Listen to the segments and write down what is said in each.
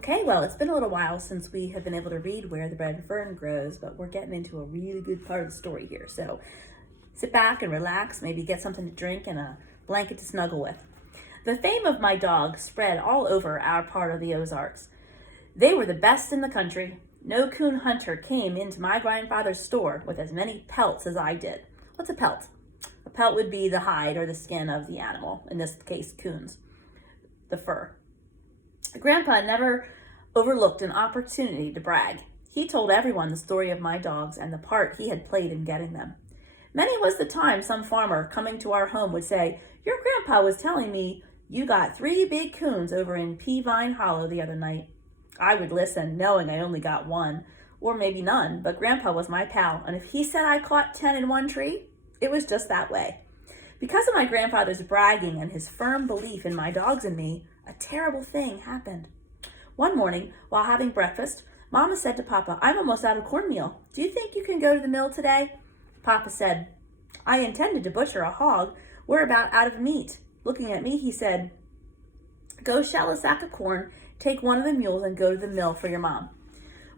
Okay, well, it's been a little while since we have been able to read Where the Red Fern Grows, but we're getting into a really good part of the story here. So sit back and relax, maybe get something to drink and a blanket to snuggle with. The fame of my dogs spread all over our part of the Ozarks. They were the best in the country. No coon hunter came into my grandfather's store with as many pelts as I did. What's a pelt? A pelt would be the hide or the skin of the animal, in this case, coons, the fur. Grandpa never overlooked an opportunity to brag. He told everyone the story of my dogs and the part he had played in getting them. Many was the time some farmer coming to our home would say, "Your grandpa was telling me you got 3 big coons over in Peavine Hollow the other night." I would listen, knowing I only got 1, or maybe none, but Grandpa was my pal, and if he said I caught 10 in one tree, it was just that way. Because of my grandfather's bragging and his firm belief in my dogs and me, a terrible thing happened. One morning, while having breakfast, Mama said to Papa, "I'm almost out of cornmeal. Do you think you can go to the mill today?" Papa said, "I intended to butcher a hog. We're about out of meat." Looking at me, he said, "Go shell a sack of corn, take one of the mules, and go to the mill for your mom."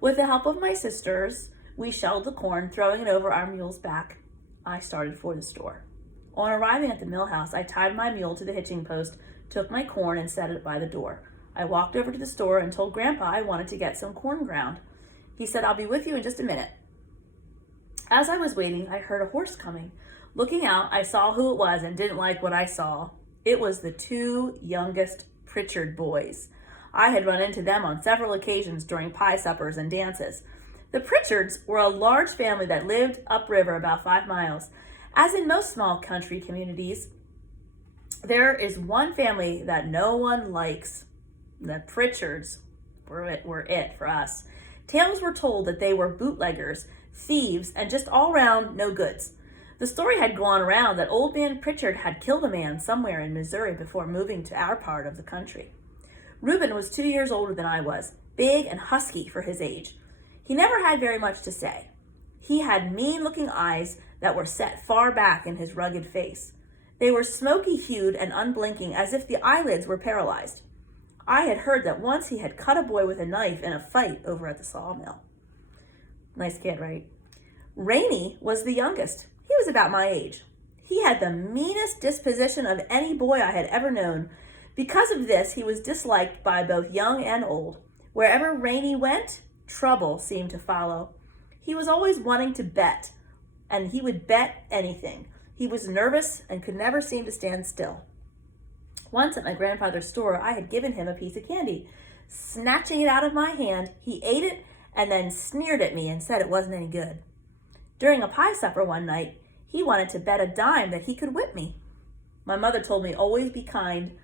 With the help of my sisters, we shelled the corn, throwing it over our mule's back. I started for the store. On arriving at the mill house, I tied my mule to the hitching post, took my corn, and set it by the door. I walked over to the store and told Grandpa I wanted to get some corn ground. He said, "I'll be with you in just a minute." As I was waiting, I heard a horse coming. Looking out, I saw who it was and didn't like what I saw. It was the 2 youngest Pritchard boys. I had run into them on several occasions during pie suppers and dances. The Pritchards were a large family that lived upriver about 5 miles. As in most small country communities, there is one family that no one likes. The Pritchards were it for us. Tales were told that they were bootleggers, thieves, and just all round no goods. The story had gone around that old man Pritchard had killed a man somewhere in Missouri before moving to our part of the country. Reuben was 2 years older than I was, big and husky for his age. He never had very much to say. He had mean-looking eyes that were set far back in his rugged face. They were smoky-hued and unblinking, as if the eyelids were paralyzed. I had heard that once he had cut a boy with a knife in a fight over at the sawmill. Nice kid, right? Rainey was the youngest. He was about my age. He had the meanest disposition of any boy I had ever known. Because of this, he was disliked by both young and old. Wherever Rainey went, trouble seemed to follow. He was always wanting to bet, and he would bet anything. He was nervous and could never seem to stand still. Once at my grandfather's store, I had given him a piece of candy. Snatching it out of my hand, he ate it and then sneered at me and said it wasn't any good. During a pie supper one night, he wanted to bet a dime that he could whip me. My mother told me always be kind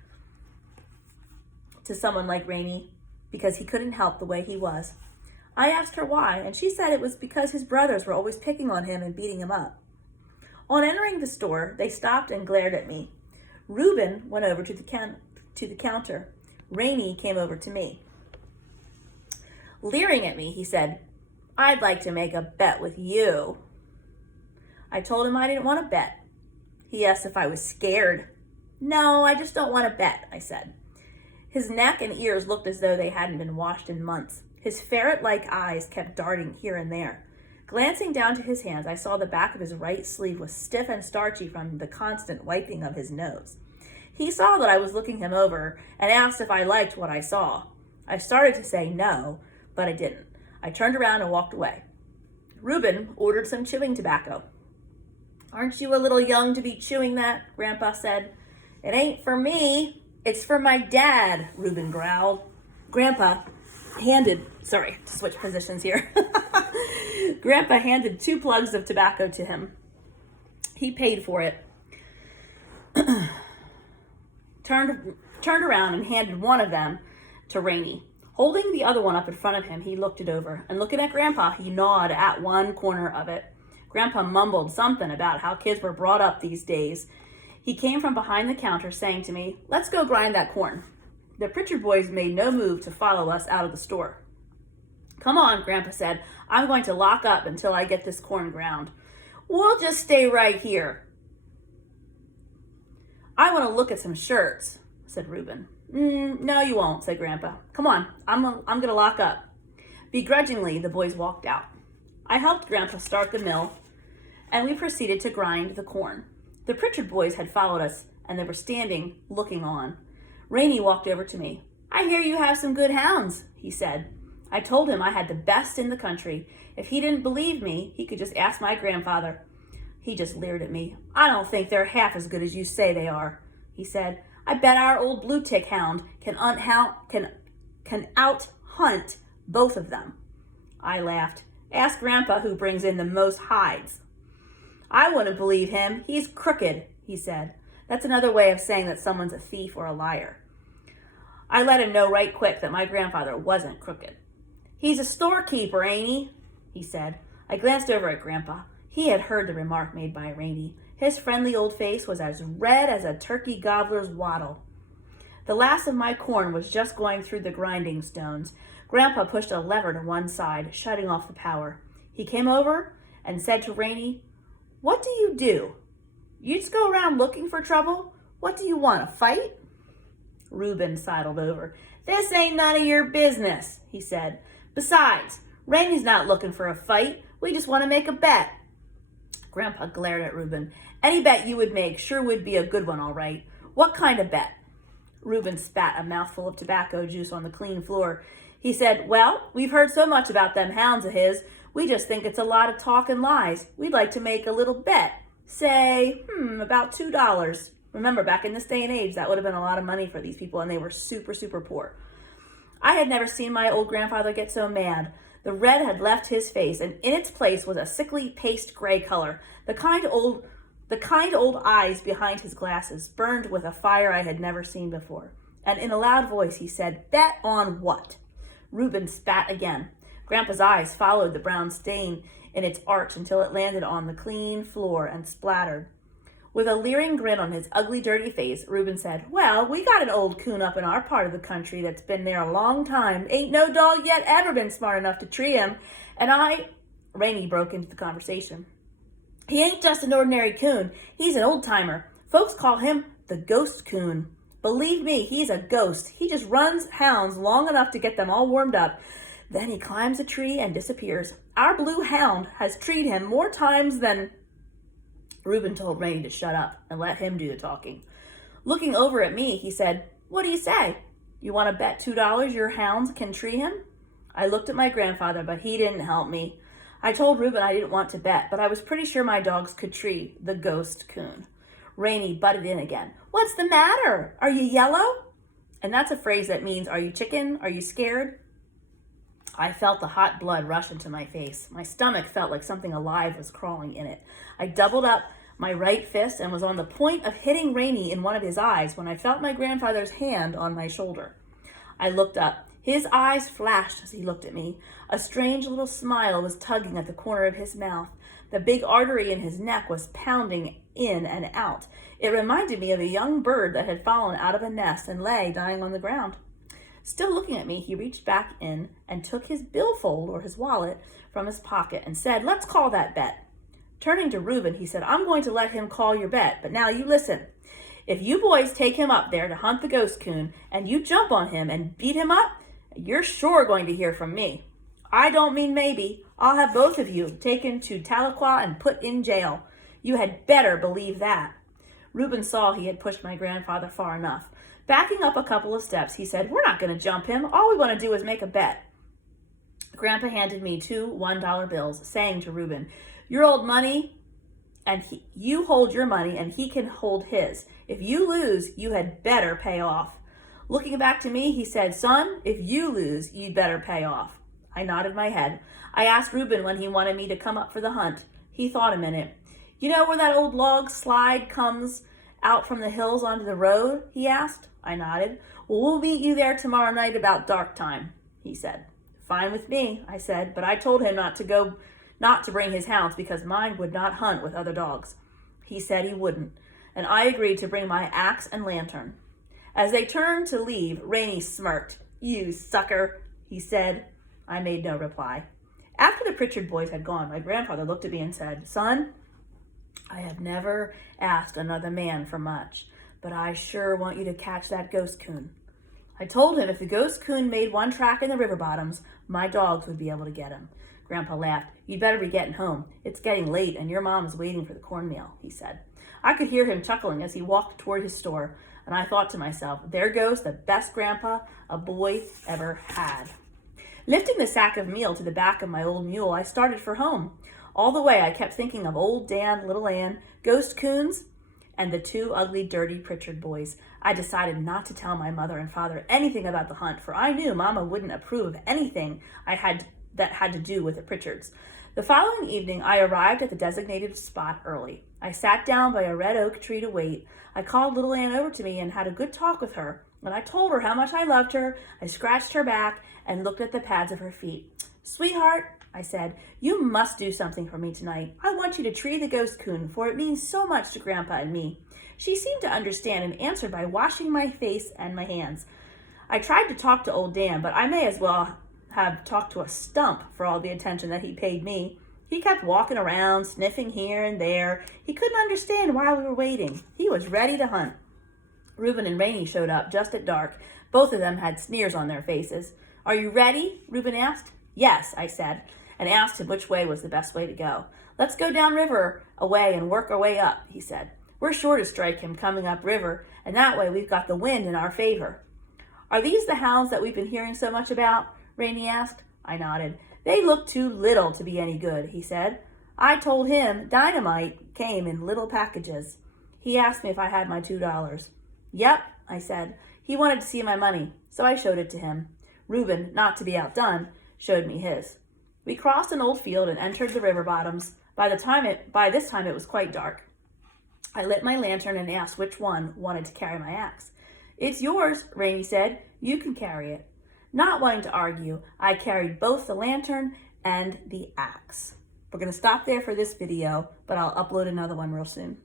to someone like Rainey because he couldn't help the way he was. I asked her why, and she said it was because his brothers were always picking on him and beating him up. On entering the store, they stopped and glared at me. Reuben went over to the counter. Rainey came over to me. Leering at me, he said, "I'd like to make a bet with you." I told him I didn't want to bet. He asked if I was scared. "No, I just don't want to bet," I said. His neck and ears looked as though they hadn't been washed in months. His ferret-like eyes kept darting here and there. Glancing down to his hands, I saw the back of his right sleeve was stiff and starchy from the constant wiping of his nose. He saw that I was looking him over and asked if I liked what I saw. I started to say no, but I didn't. I turned around and walked away. Reuben ordered some chewing tobacco. "Aren't you a little young to be chewing that?" Grandpa said. "It ain't for me. It's for my dad," Reuben growled. Grandpa handed 2 plugs of tobacco to him. He paid for it, turned around and handed one of them to Rainey. Holding the other one up in front of him, he looked it over, and looking at Grandpa, he gnawed at one corner of it. Grandpa mumbled something about how kids were brought up these days. He came from behind the counter saying to me, "Let's go grind that corn." The Pritchard boys made no move to follow us out of the store. "Come on," Grandpa said. "I'm going to lock up until I get this corn ground." "We'll just stay right here." "I want to look at some shirts," said Reuben. No, you won't, said Grandpa. Come on, I'm going to lock up. Begrudgingly, the boys walked out. I helped Grandpa start the mill, and we proceeded to grind the corn. The Pritchard boys had followed us, and they were standing, looking on. Rainey walked over to me. I hear you have some good hounds, he said. I told him I had the best in the country. If he didn't believe me, he could just ask my grandfather. He just leered at me. I don't think they're half as good as you say they are, he said. I bet our old blue tick hound can out-hunt both of them. I laughed. Ask Grandpa who brings in the most hides. I wouldn't believe him. He's crooked, he said. That's another way of saying that someone's a thief or a liar. I let him know right quick that my grandfather wasn't crooked. He's a storekeeper, ain't he said. I glanced over at Grandpa. He had heard the remark made by Rainey. His friendly old face was as red as a turkey gobbler's wattle. The last of my corn was just going through the grinding stones. Grandpa pushed a lever to one side, shutting off the power. He came over and said to Rainey, What do you do? You just go around looking for trouble? What do you want, a fight? Reuben sidled over. This ain't none of your business, he said. Besides, Rainey's not looking for a fight. We just want to make a bet. Grandpa glared at Reuben. Any bet you would make sure would be a good one, all right. What kind of bet? Reuben spat a mouthful of tobacco juice on the clean floor. He said, Well, we've heard so much about them hounds of his. We just think it's a lot of talk and lies. We'd like to make a little bet. Say, about $2. Remember, back in this day and age, that would have been a lot of money for these people, and they were super, super poor. I had never seen my old grandfather get so mad. The red had left his face, and in its place was a sickly paste gray color. The kind old eyes behind his glasses burned with a fire I had never seen before. And in a loud voice, he said, Bet on what? Reuben spat again. Grandpa's eyes followed the brown stain in its arch until it landed on the clean floor and splattered. With a leering grin on his ugly, dirty face, Reuben said, Well, we got an old coon up in our part of the country that's been there a long time. Ain't no dog yet ever been smart enough to tree him. Rainey broke into the conversation. He ain't just an ordinary coon. He's an old-timer. Folks call him the ghost coon. Believe me, he's a ghost. He just runs hounds long enough to get them all warmed up. Then he climbs a tree and disappears. Our blue hound has treed him more times than... Reuben told Rainey to shut up and let him do the talking. Looking over at me, he said, What do you say? You want to bet $2 your hounds can tree him? I looked at my grandfather, but he didn't help me. I told Reuben I didn't want to bet, but I was pretty sure my dogs could tree the ghost coon. Rainey butted in again. What's the matter? Are you yellow? And that's a phrase that means, are you chicken? Are you scared? I felt the hot blood rush into my face. My stomach felt like something alive was crawling in it. I doubled up my right fist and was on the point of hitting Rainey in one of his eyes when I felt my grandfather's hand on my shoulder. I looked up. His eyes flashed as he looked at me. A strange little smile was tugging at the corner of his mouth. The big artery in his neck was pounding in and out. It reminded me of a young bird that had fallen out of a nest and lay dying on the ground. Still looking at me, he reached back in and took his billfold or his wallet from his pocket and said, Let's call that bet. Turning to Reuben, he said, I'm going to let him call your bet, but now you listen. If you boys take him up there to hunt the ghost coon and you jump on him and beat him up, you're sure going to hear from me. I don't mean maybe. I'll have both of you taken to Tahlequah and put in jail. You had better believe that. Reuben saw he had pushed my grandfather far enough. Backing up a couple of steps, he said, We're not going to jump him. All we want to do is make a bet. Grandpa handed me 2 $1 bills, saying to Reuben, Your old money, and you hold your money, and he can hold his. If you lose, you had better pay off. Looking back to me, he said, Son, if you lose, you'd better pay off. I nodded my head. I asked Reuben when he wanted me to come up for the hunt. He thought a minute. You know where that old log slide comes out from the hills onto the road? He asked. I nodded. Well, we'll meet you there tomorrow night about dark time, he said. Fine with me, I said, but I told him not to bring his hounds because mine would not hunt with other dogs. He said he wouldn't, and I agreed to bring my axe and lantern. As they turned to leave, Rainey smirked. You sucker, he said. I made no reply. After the Pritchard boys had gone, my grandfather looked at me and said, Son, I have never asked another man for much, but I sure want you to catch that ghost coon. I told him if the ghost coon made one track in the river bottoms, my dogs would be able to get him. Grandpa laughed. You'd better be getting home. It's getting late and your mom is waiting for the cornmeal, he said. I could hear him chuckling as he walked toward his store, and I thought to myself, there goes the best grandpa a boy ever had. Lifting the sack of meal to the back of my old mule, I started for home. All the way I kept thinking of old Dan, little Ann, ghost coons, and the two ugly, dirty Pritchard boys. I decided not to tell my mother and father anything about the hunt, for I knew Mama wouldn't approve of anything that had to do with the Pritchards. The following evening, I arrived at the designated spot early. I sat down by a red oak tree to wait. I called little Ann over to me and had a good talk with her. When I told her how much I loved her, I scratched her back and looked at the pads of her feet. Sweetheart, I said, you must do something for me tonight. I want you to tree the ghost coon, for it means so much to Grandpa and me. She seemed to understand and answered by washing my face and my hands. I tried to talk to old Dan, but I may as well have talked to a stump for all the attention that he paid me. He kept walking around, sniffing here and there. He couldn't understand why we were waiting. He was ready to hunt. Reuben and Rainey showed up just at dark. Both of them had sneers on their faces. Are you ready? Reuben asked. Yes, I said, and asked him which way was the best way to go. Let's go down river a way and work our way up, he said. We're sure to strike him coming up river, and that way we've got the wind in our favor. Are these the hounds that we've been hearing so much about? Rainey asked. I nodded. They look too little to be any good, he said. I told him dynamite came in little packages. He asked me if I had my $2. Yep, I said. He wanted to see my money, so I showed it to him. Reuben, not to be outdone, showed me his. We crossed an old field and entered the river bottoms. By this time it was quite dark. I lit my lantern and asked which one wanted to carry my axe. It's yours, Rainey said. You can carry it. Not wanting to argue, I carried both the lantern and the axe. We're going to stop there for this video, but I'll upload another one real soon.